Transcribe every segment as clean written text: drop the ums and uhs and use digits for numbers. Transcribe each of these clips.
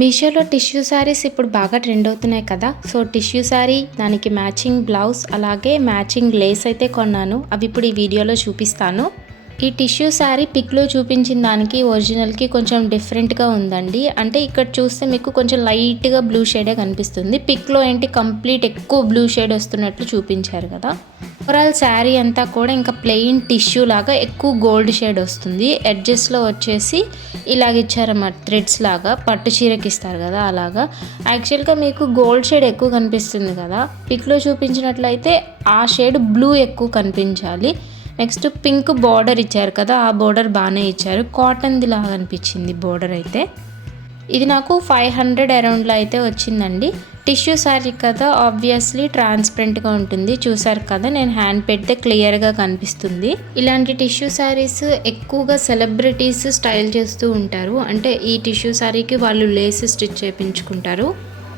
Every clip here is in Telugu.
మీషోలో టిష్యూ శారీస్ ఇప్పుడు బాగా ట్రెండ్ అవుతున్నాయి కదా. సో టిష్యూ శారీ, దానికి మ్యాచింగ్ బ్లౌజ్, అలాగే మ్యాచింగ్ లేస్ అయితే కొన్నాను. అవి ఇప్పుడు ఈ వీడియోలో చూపిస్తాను. ఈ టిష్యూ శారీ పిక్లో చూపించిన దానికి ఒరిజినల్కి కొంచెం డిఫరెంట్గా ఉందండి. అంటే ఇక్కడ చూస్తే మీకు కొంచెం లైట్గా బ్లూ షేడే కనిపిస్తుంది. పిక్లో ఏంటి కంప్లీట్ ఎక్కువ బ్లూ షేడ్ వస్తున్నట్లు చూపించారు కదా. ఓవరాల్ శారీ అంతా కూడా ఇంకా ప్లెయిన్ టిష్యూ లాగా ఎక్కువ గోల్డ్ షేడ్ వస్తుంది. ఎడ్జెస్లో వచ్చేసి ఇలాగ ఇచ్చారన్నమాట, థ్రెడ్స్ లాగా పట్టు చీరకి ఇస్తారు కదా అలాగా. యాక్చువల్గా మీకు గోల్డ్ షేడ్ ఎక్కువ కనిపిస్తుంది కదా, పిక్లో చూపించినట్లయితే ఆ షేడ్ బ్లూ ఎక్కువ కనిపించాలి. నెక్స్ట్ పింక్ బార్డర్ ఇచ్చారు కదా, ఆ బార్డర్ బాగానే ఇచ్చారు. కాటన్ది లాగా అనిపించింది బార్డర్ అయితే. ఇది నాకు 500 అరౌండ్లో అయితే వచ్చిందండి. టిష్యూ శారీ కదా, ఆబ్వియస్లీ ట్రాన్స్పరెంట్గా ఉంటుంది. చూసారు కదా, నేను హ్యాండ్ పెడితే క్లియర్గా కనిపిస్తుంది. ఇలాంటి టిష్యూ శారీస్ ఎక్కువగా సెలబ్రిటీస్ స్టైల్ చేస్తూ ఉంటారు. అంటే ఈ టిష్యూ శారీకి వాళ్ళు లేస్ స్టిచ్ చేయించుకుంటారు.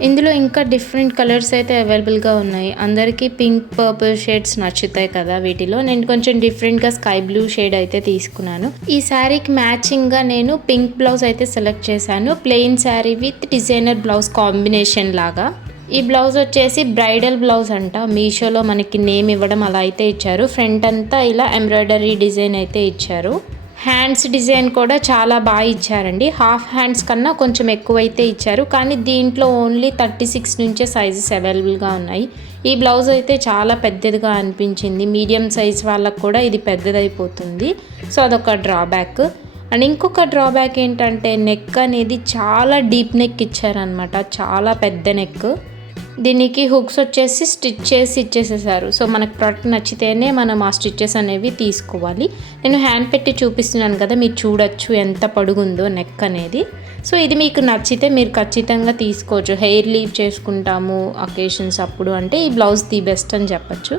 ఇందులో ఇంకా డిఫరెంట్ కలర్స్ అయితే అవైలబుల్గా ఉన్నాయి. అందరికీ పింక్, పర్పుల్ షేడ్స్ నచ్చుతాయి కదా. వీటిలో నేను కొంచెం డిఫరెంట్గా స్కై బ్లూ షేడ్ అయితే తీసుకున్నాను. ఈ శారీకి మ్యాచింగ్గా నేను పింక్ బ్లౌజ్ అయితే సెలెక్ట్ చేశాను. Plain sari with designer blouse combination లాగా. ఈ బ్లౌజ్ వచ్చేసి బ్రైడల్ బ్లౌజ్ అంట. మీషోలో మనకి నేమ్ ఇవ్వడం అలా అయితే ఇచ్చారు. ఫ్రంట్ అంతా ఇలా ఎంబ్రాయిడరీ డిజైన్ అయితే ఇచ్చారు. హ్యాండ్స్ డిజైన్ కూడా చాలా బాగా ఇచ్చారండి. హాఫ్ హ్యాండ్స్ కన్నా కొంచెం ఎక్కువైతే ఇచ్చారు, కానీ దీంట్లో ఓన్లీ 36 నుంచే సైజెస్ అవైలబుల్గా ఉన్నాయి. ఈ బ్లౌజ్ అయితే చాలా పెద్దదిగా అనిపించింది. మీడియం సైజ్ వాళ్ళకు కూడా ఇది పెద్దదైపోతుంది. సో అదొక డ్రాబ్యాక్. అండ్ ఇంకొక డ్రాబ్యాక్ ఏంటంటే నెక్ అనేది చాలా డీప్ నెక్ ఇచ్చారనమాట, చాలా పెద్ద నెక్. దీనికి హుక్స్ వచ్చేసి స్టిచ్ చేసి ఇచ్చేసేసారు. సో మనకు ప్రోడక్ట్ నచ్చితేనే మనం ఆ స్టిచ్చెస్ అనేవి తీసుకోవాలి. నేను హ్యాండ్ పెట్టి చూపిస్తున్నాను కదా, మీరు చూడొచ్చు ఎంత పొడుగుందో నెక్ అనేది. సో ఇది మీకు నచ్చితే మీరు ఖచ్చితంగా తీసుకోవచ్చు. హెయిర్ లీవ్ చేసుకుంటాము అకేషన్స్ అప్పుడు అంటే ఈ బ్లౌజ్ ది బెస్ట్ అని చెప్పచ్చు.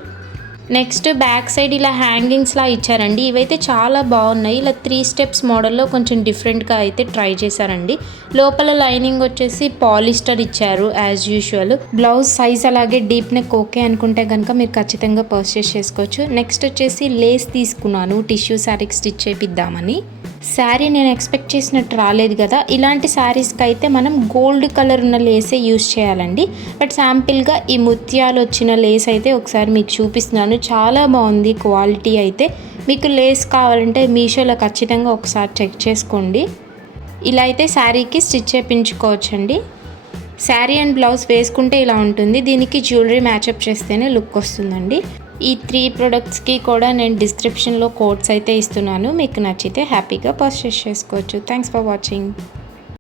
నెక్స్ట్ బ్యాక్ సైడ్ ఇలా హ్యాంగింగ్స్లా ఇచ్చారండి. ఇవైతే చాలా బాగున్నాయి. ఇలా 3 స్టెప్స్ మోడల్లో కొంచెం డిఫరెంట్గా అయితే ట్రై చేశారండి. లోపల లైనింగ్ వచ్చేసి పాలిస్టర్ ఇచ్చారు యాజ్ యూజువల్. బ్లౌజ్ సైజ్ అలాగే డీప్ నెక్ ఓకే అనుకుంటే కనుక మీరు ఖచ్చితంగా పర్చేస్ చేసుకోవచ్చు. నెక్స్ట్ వచ్చేసి లేస్ తీసుకున్నాను టిష్యూ శారీకి స్టిచ్ చేపిద్దామని. శారీ నేను ఎక్స్పెక్ట్ చేసినట్టు రాలేదు కదా. ఇలాంటి శారీస్కి అయితే మనం గోల్డ్ కలర్ ఉన్న లేసే యూస్ చేయాలండి. బట్ శాంపిల్గా ఈ ముత్యాలు వచ్చిన లేస్ అయితే ఒకసారి మీకు చూపిస్తున్నాను. చాలా బాగుంది క్వాలిటీ అయితే. మీకు లేస్ కావాలంటే మీషోలో ఖచ్చితంగా ఒకసారి చెక్ చేసుకోండి. ఇలా అయితే శారీకి స్టిచ్ చేయించుకోవచ్చండి. శారీ అండ్ బ్లౌజ్ వేసుకుంటే ఇలా ఉంటుంది. దీనికి జ్యువెలరీ మ్యాచప్ చేస్తేనే లుక్ వస్తుందండి. ఈ 3 ప్రొడక్ట్స్కి కూడా నేను డిస్క్రిప్షన్లో కోడ్స్ అయితే ఇస్తున్నాను. మీకు నచ్చితే హ్యాపీగా పర్చేస్ చేసుకోవచ్చు. Thanks for watching.